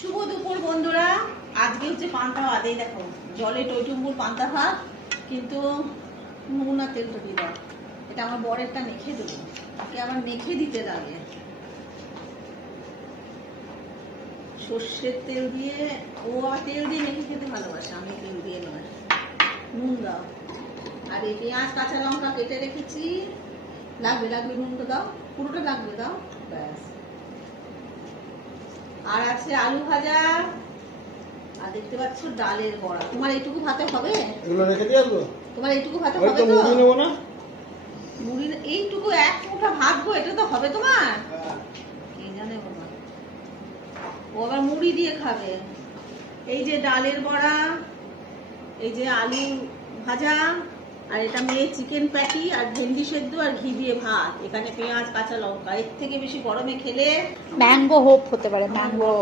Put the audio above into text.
শুভ দুপুর বন্ধুরা। আজকে হচ্ছে পান্তা ভাত। এই দেখো জলে টইটুম্বুর পান্তা ভাত, কিন্তু নুন আর তেলটা দিয়ে দাও। এটা আমার বরেরটা মেখে দেবো, তাকে আবার মেখে দিতে লাগে। সর্ষের তেল দিয়ে, ও তেল দিয়ে মেখে খেতে ভালোবাসে, আমি তেল দিয়ে নয়। নুন দাও, আর এই পেঁয়াজ কাঁচা লঙ্কা কেটে রেখেছি। লাগবে লাগবে, নুনটা দাও, পুরোটা লাগবে, দাও ব্যাস। আর আছে আলু ভাজা, আর দেখতে পাচ্ছ ডালের বড়া। তোমার এইটুকু ভাতে হবে? এগুলো রেখে দিয়ে আসবো। তোমার এইটুকু ভাতে হবে তো? মুড়ি নেবো না? মুড়ি এইটুকু এক মুঠা ভাত গো, এটা তো হবে তোমার? কে জানে বাবা, ও আবার মুড়ি দিয়ে খাবে। এই যে ডালের বড়া, এই যে আলু ভাজা, আর এটা মেয়ে চিকেন প্যাটি, আর ভেন্ডি সেদ্ধ, আর ঘি দিয়ে ভাত। এখানে পেঁয়াজ কাঁচা লঙ্কা। এর থেকে বেশি গরমে খেলে ম্যাঙ্গো হোপ হতে পারে, ম্যাঙ্গো।